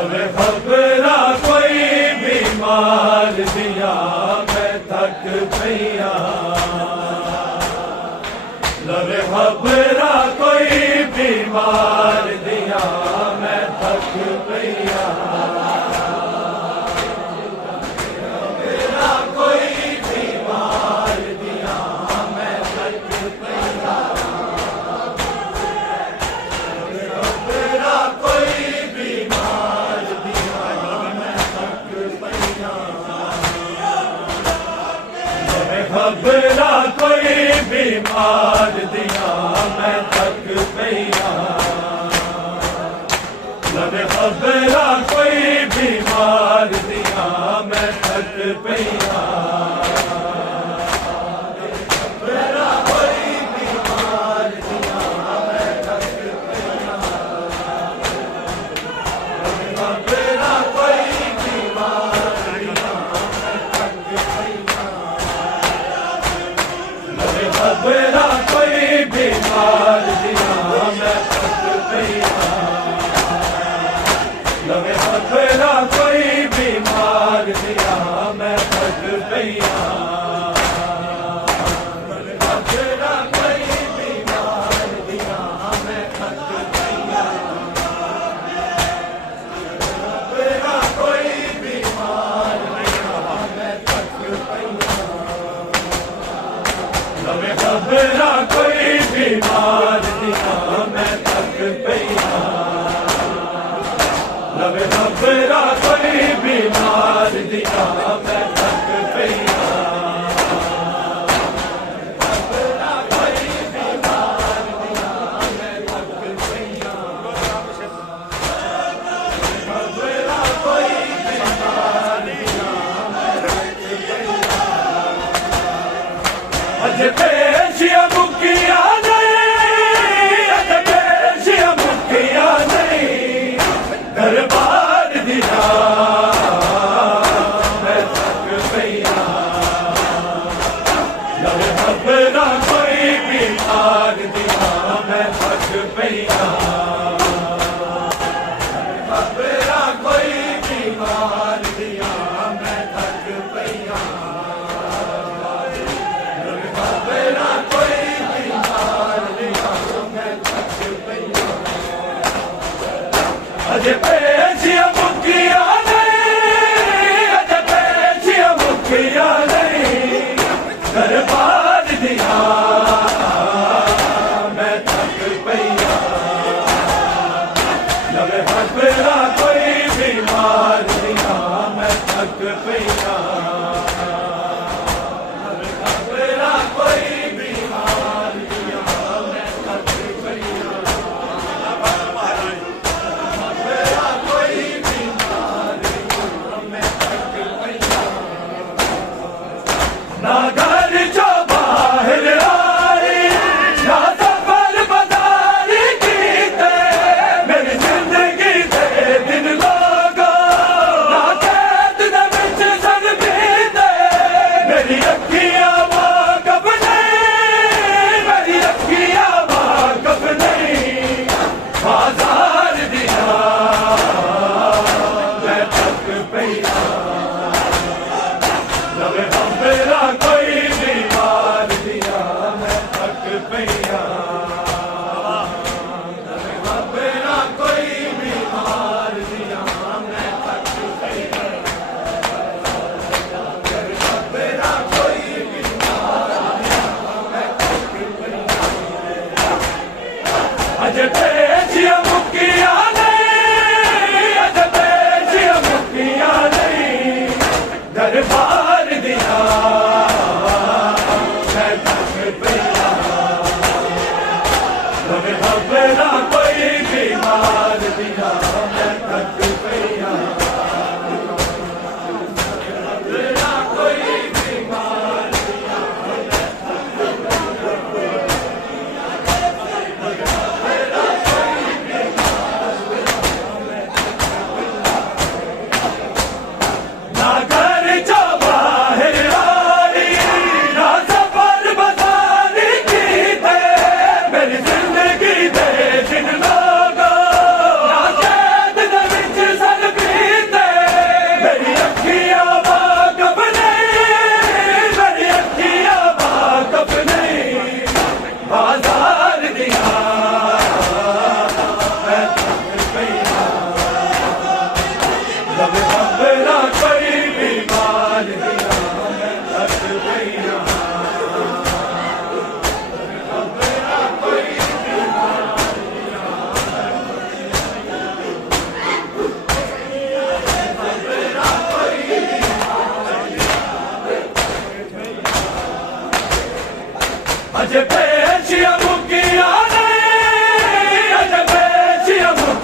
लवे खबरा कोई बीमार दिया मैं थक पैया लवे खबरा कोई बीमार दिया मैं थक पैया खबरा कोई बीमार दिया मैं थक पैया लवे खबरा कोई बीमार दिया मैं थक पैया खबरा कोई बीमार दिया मैं थक पैया खबरा कोई बीमार दिया मैं थक पैया खबरा कोई बीमार दिया मैं थक पैया लवे खबरा कोई बीमार दिया मैं थक पैया खबरा कोई बीमार दिया मैं थक पैया खबरा कोई बीमार दिया मैं थक पैया लवे खबरा कोई बीमार दिया मैं थक पैया लवे खबरा कोई बीमार दिया मैं थक पैया खबरा कोई बीमार दिया मैं थक पैया खबरा कोई बीमार दिया मैं थक पैया अज पेशिया मुकिया नहीं अज पेशिया मुकिया नहीं दरबार दिया मैं थक पैया लवे खबरा कोई बीमार दिया मैं थक पैया खबरा कोई बीमार दिया मैं थक पैया खबरा कोई बीमार दिया मैं थक पैया अज पेशिया मुकिया नहीं अज पेशिया मुकिया नहीं दरबार दिया मैं थक पैया लवे खबरा कोई बीमार दिया मैं थक पैया खबरा कोई बीमार दिया मैं थक पैया खबरा कोई बीमार दिया मैं थक पैया ना घर जो बाहर आई ना सफर बदारी कीते मेरी जिंदगी दे दिन लोगो ना कैद दे विच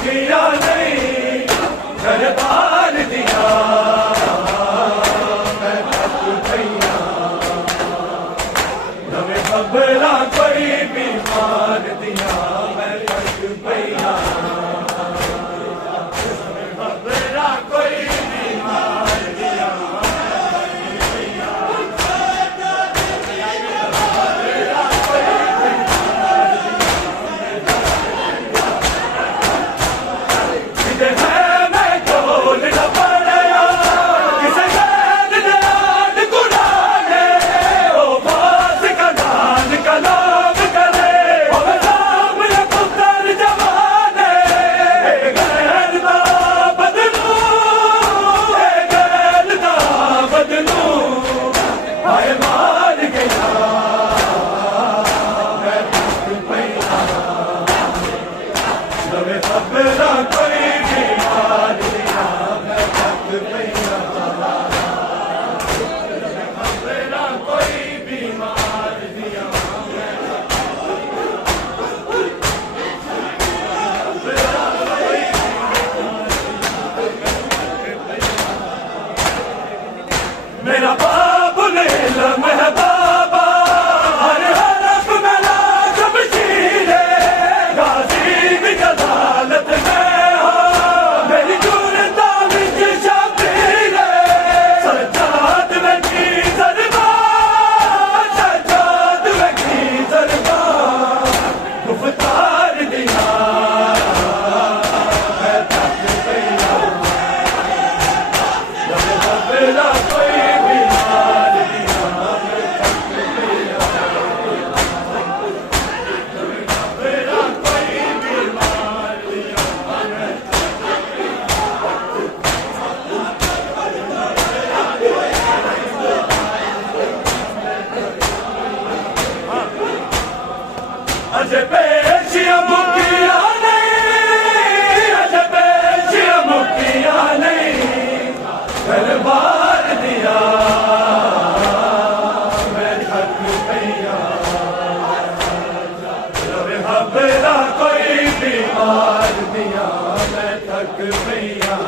मुकिया नहीं दरबार दिया मैं थक पईया नवे खबरा कोई बीमार दिया मैं थक पईया खबरा कोई बीमार दिया मेरा बाप ले लम्हा बाबा हर हरफ में लाजम शीरे गाजी भी अदालत में हो मेरी जुर्ता विच शबीरे सज्जाद में की दरबार सज्जाद में की दरबार गुफ्तार दिया मैं थक गया मेरा कोई अजय पेशिया मुकिया नहीं अजय पेशिया मुकिया नहीं दरबार दिया मैं थक पईया रवे खबरा कोई बीमार दिया मैं थक पईया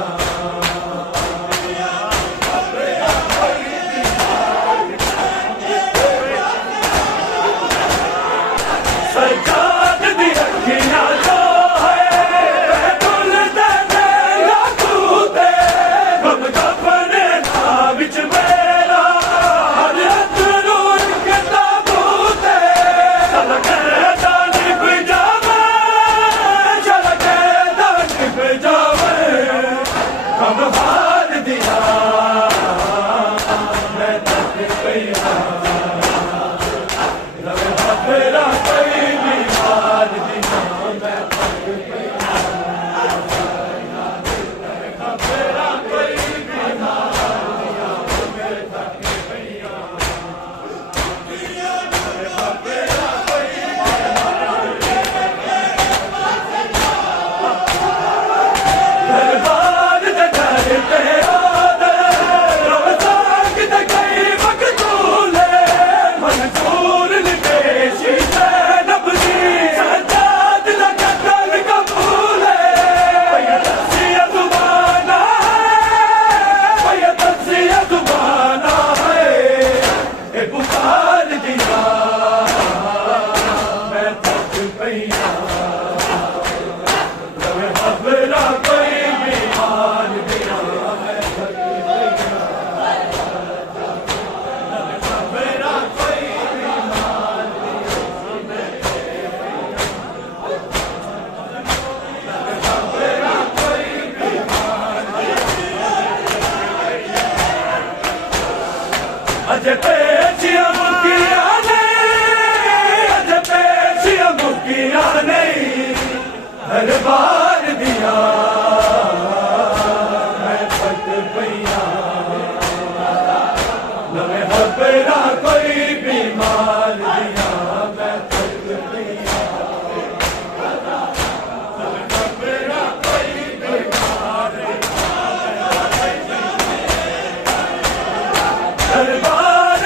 सज्जाद दी रखिया जो है तुल दे लाखूते गम गपने ना बिच मेरा हर अंदरूर के ताबूते चलके दानी बिजावे चलके दानी बिजावे गम हार दिया मैं थक पईया रवे खबरा कोई बीमार दिया मैं थक पईया खबरा कोई बीमार दिया मैं थक पईया खबरा कोई दरबार दे करते रमजान दे कई मकतूले मंसूर लिपेशी नबजी सज्जाद लगा कर कबूले भैया तसिया जुबाना है भैया तसिया जुबाना है ए पुकार दिया मैं थक पईया रवे खबरा कोई बीमार दिया मैं थक पईया खबरा कोई बीमार खबरा कोई बीमार अजय पेशिया मुकिया नहीं अजय पेशिया मुकिया नहीं दरबार दिया मैं थक पईया नवे खबरा कोई बीमार दिया मैं थक पईया खबरा कोई बीमार दरबार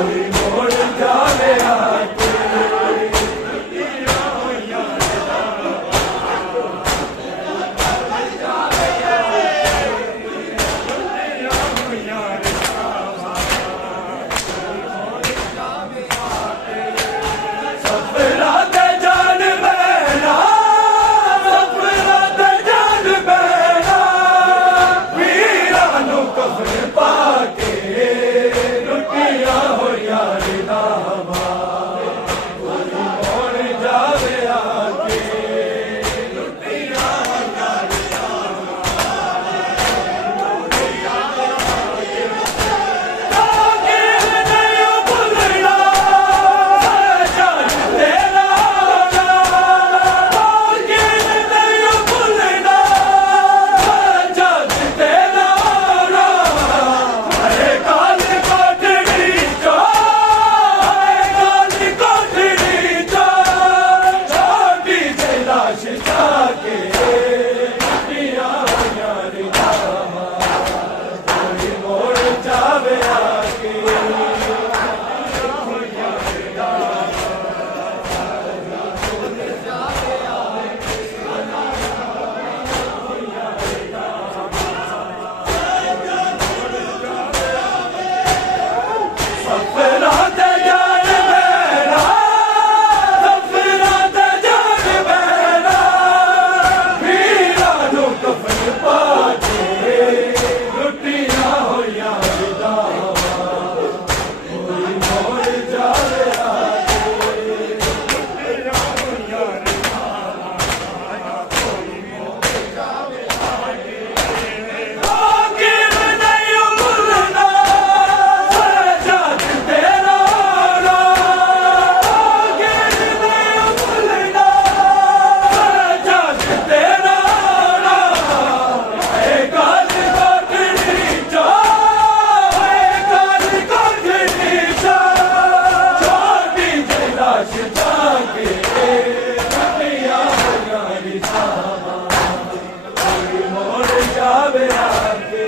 मोड़ जावे आके सफरा दे जान बहना सफरा दे जान बहना वीरा नू कफन पाके लुटिया हो यार नामा मोड़ जावे आके लुटिया हो यार ताके नहीं भुलना जान तेरा ताके नहीं भुलना जान तेरा हरे काल कोठड़ी चो हरे काल कोठड़ी चो छोटी सी लाश जाके लुटिया हो यार नामा कोई मोड़ जावे आके सफरा दे जान बहना सफरा दे जान बहना वीरा नू कफन पाके लुटिया हो यार नामा कोई मोड़ जावे आके नहीं भुलना जान तेरा आके नहीं भुलना जान तेरा एक काल कोठड़ी चो एक काल कोठड़ी चो छोटी सी लाश जाके लुटिया हो यार नामा कोई मोड़ जावे आके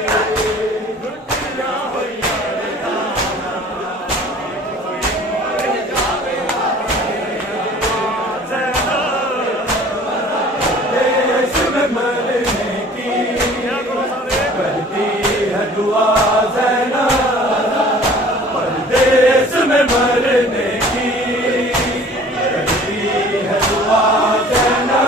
लुटिया हो यार देश में मरने की करती है दुआ ज़ैना परदेश में मरने की करती है दुआ ज़ैना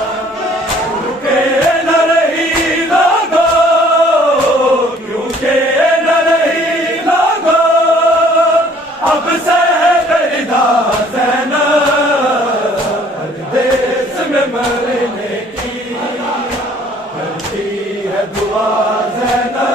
क्योंकि न रही लागो क्योंकि न रही लागो अब से दर्दा ज़ैना परदेश में मरने की करती है दुआ ज़ैना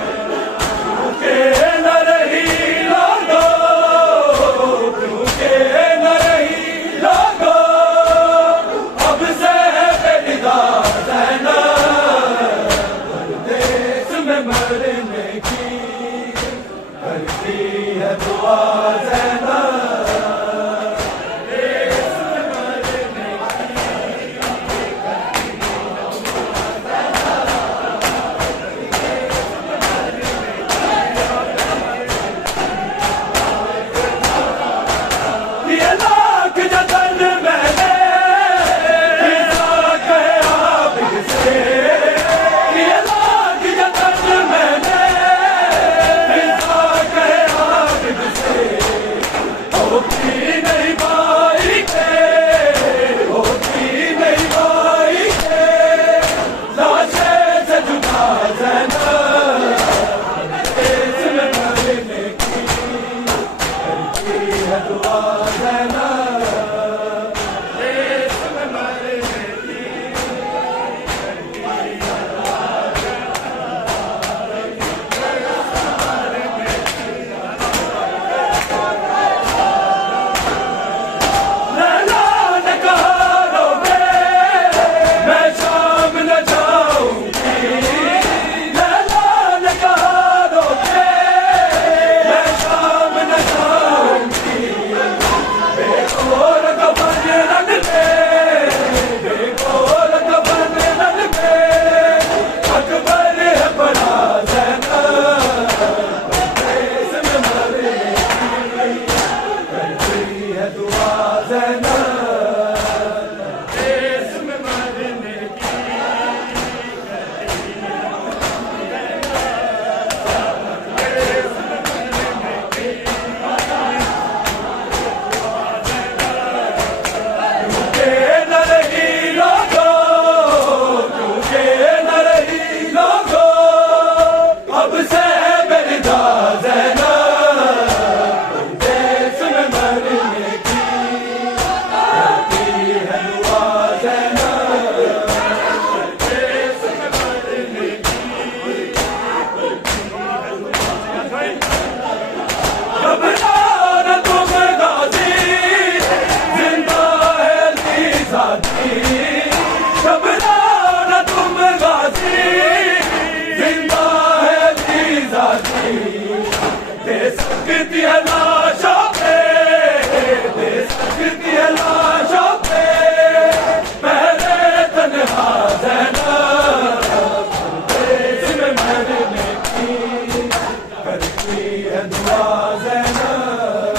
क्योंकि न रही लागो क्योंकि न रही लागो अब से दर्दा ज़ैना परदेश में मरने की करती है दुआ ज़ैना ये लाख जतन मैंने फिजा गया बिग से ये लाख जतन मैंने फिजा गया बिग से सकती है लाशों पे, दे सकती है लाशों पे पहले तन्हा ज़ैनब, परदेस में मरने की करती है दुआ ज़ैनब,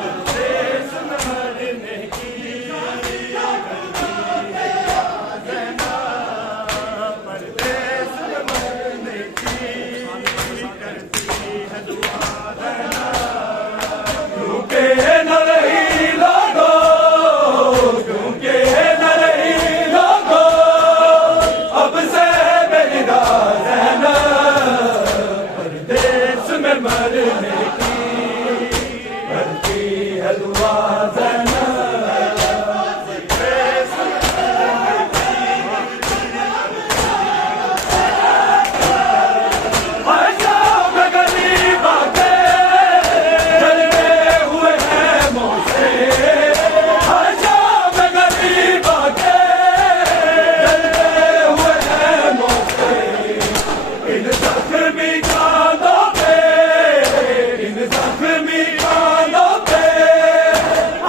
परदेस में मरने की करती है ज़ैनब, परदेस में मरने की करती है दुआ ज़ैनब। क्योंकि न रही लोगों, क्योंकि न रही लोगों अब से बेनिदा ज़ैनब, परदेस में मरने की करती है दुआ ज़ैनब, परदेस आशा में गरीब आके जलते हुए हैं मोसे, आशा में गरीब आके जलते हुए हैं मोसे, इन जख्मी कांधों पे, इन जख्मी कांधों पे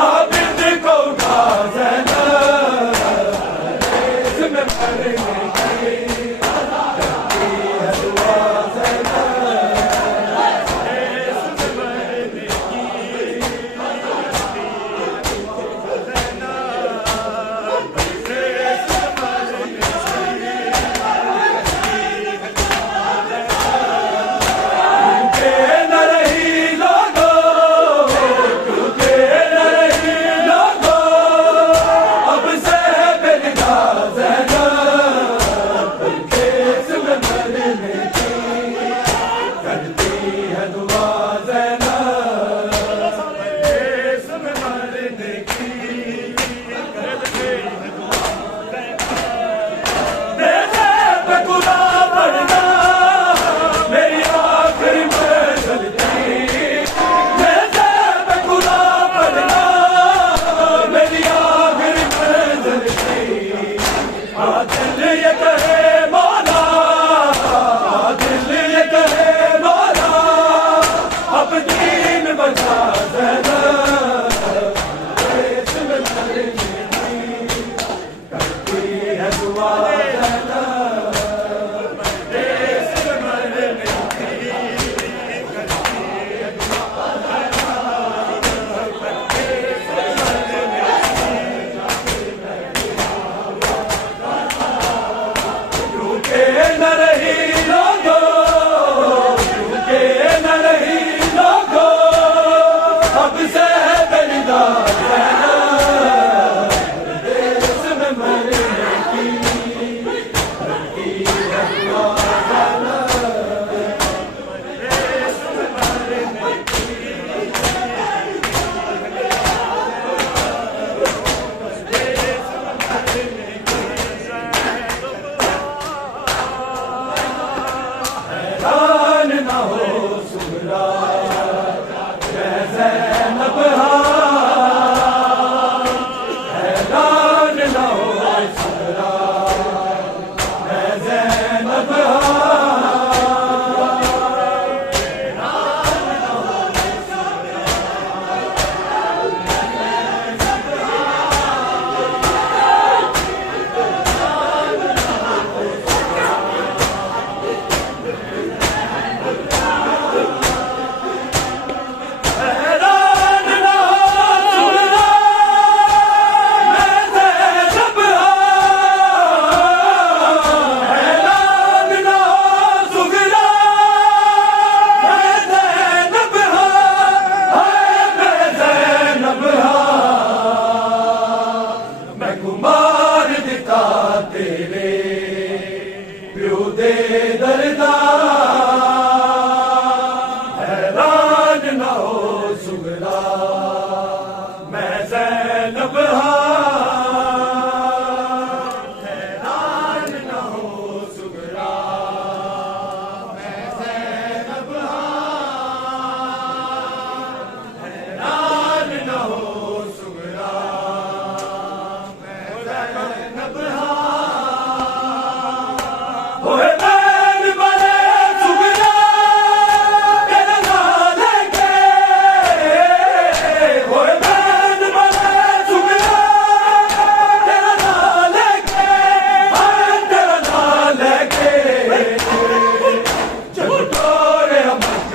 आबिद को उठा ज़ैनब, इसमें मरने की करती है दुआ ज़ैनब, इसमें मरने की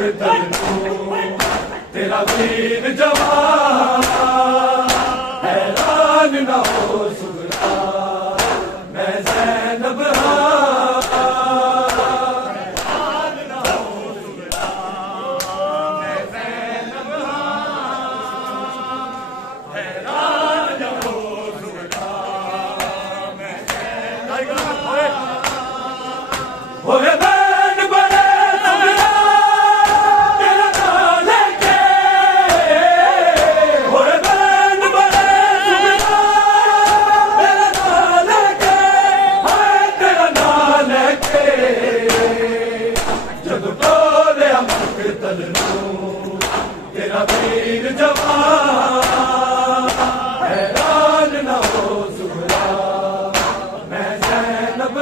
मकतल नूं तेरा वीर जवान हैरान ना हो सुगरा मैं ज़ैनब तेरा वीर जवान हैरान ना हो सुगरा मैं ज़ैनब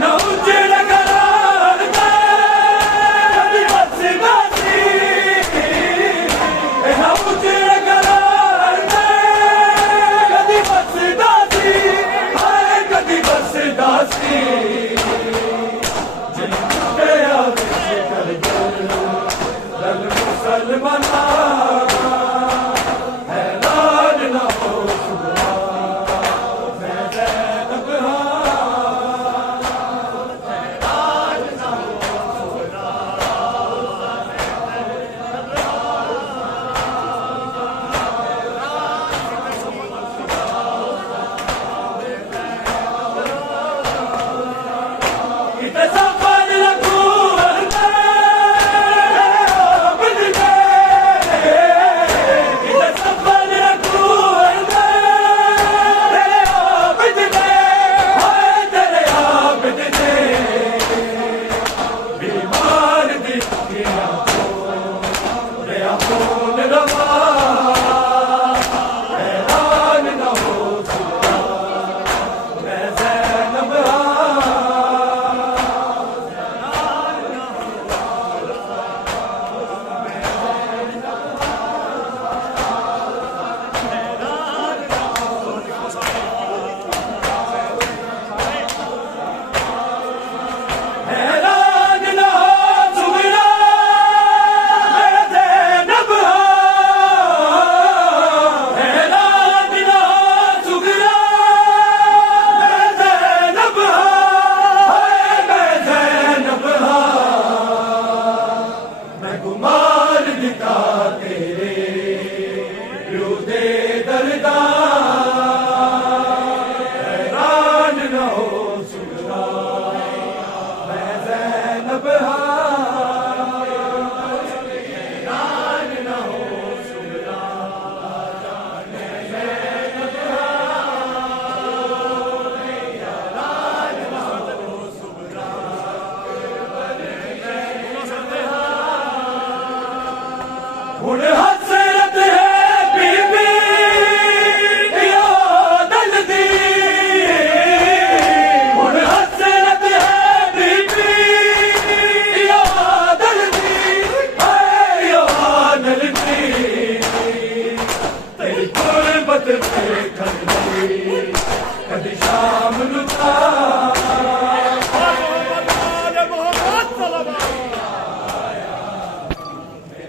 know